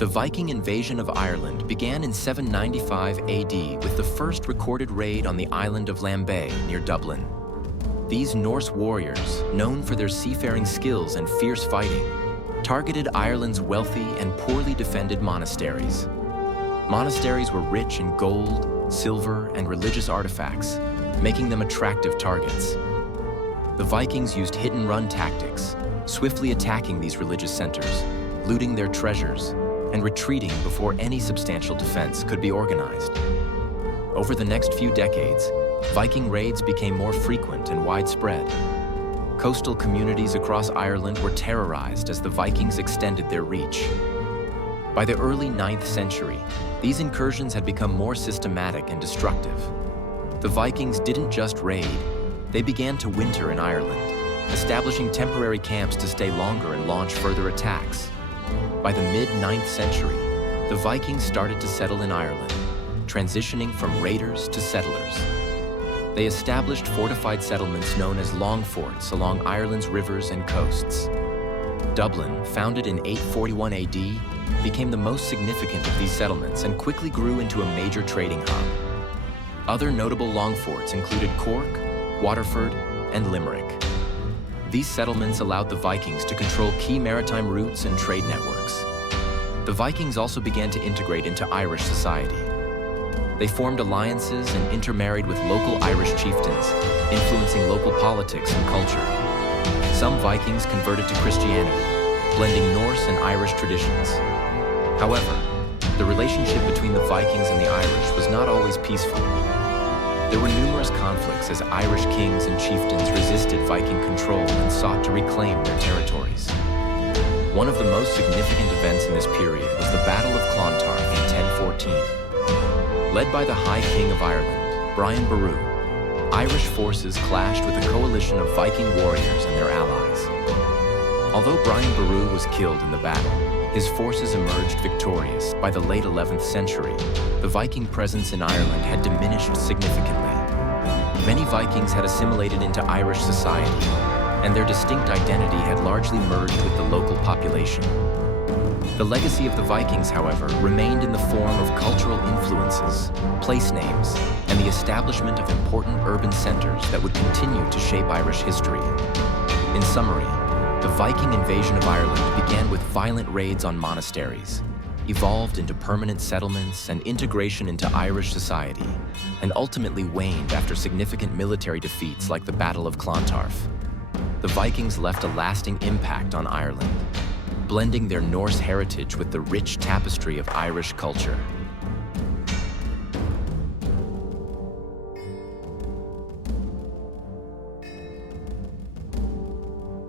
The Viking invasion of Ireland began in 795 AD with the first recorded raid on the island of Lambay near Dublin. These Norse warriors, known for their seafaring skills and fierce fighting, targeted Ireland's wealthy and poorly defended monasteries. Monasteries were rich in gold, silver, and religious artifacts, making them attractive targets. The Vikings used hit-and-run tactics, swiftly attacking these religious centers, looting their treasures, and retreating before any substantial defense could be organized. Over the next few decades, Viking raids became more frequent and widespread. Coastal communities across Ireland were terrorized as the Vikings extended their reach. By the early 9th century, these incursions had become more systematic and destructive. The Vikings didn't just raid, they began to winter in Ireland, establishing temporary camps to stay longer and launch further attacks. By the mid-9th century, the Vikings started to settle in Ireland, transitioning from raiders to settlers. They established fortified settlements known as long forts along Ireland's rivers and coasts. Dublin, founded in 841 AD, became the most significant of these settlements and quickly grew into a major trading hub. Other notable long forts included Cork, Waterford, and Limerick. These settlements allowed the Vikings to control key maritime routes and trade networks. The Vikings also began to integrate into Irish society. They formed alliances and intermarried with local Irish chieftains, influencing local politics and culture. Some Vikings converted to Christianity, blending Norse and Irish traditions. However, the relationship between the Vikings and the Irish was not always peaceful. There were numerous conflicts as Irish kings and chieftains resisted Viking control and sought to reclaim their territories. One of the most significant events in this period was the Battle of Clontarf in 1014. Led by the High King of Ireland, Brian Boru, Irish forces clashed with a coalition of Viking warriors and their allies. Although Brian Boru was killed in the battle, his forces emerged victorious. By the late 11th century, the Viking presence in Ireland had diminished significantly. Many Vikings had assimilated into Irish society, and their distinct identity had largely merged with the local population. The legacy of the Vikings, however, remained in the form of cultural influences, place names, and the establishment of important urban centers that would continue to shape Irish history. In summary, the Viking invasion of Ireland began with violent raids on monasteries, evolved into permanent settlements and integration into Irish society, and ultimately waned after significant military defeats like the Battle of Clontarf. The Vikings left a lasting impact on Ireland, blending their Norse heritage with the rich tapestry of Irish culture.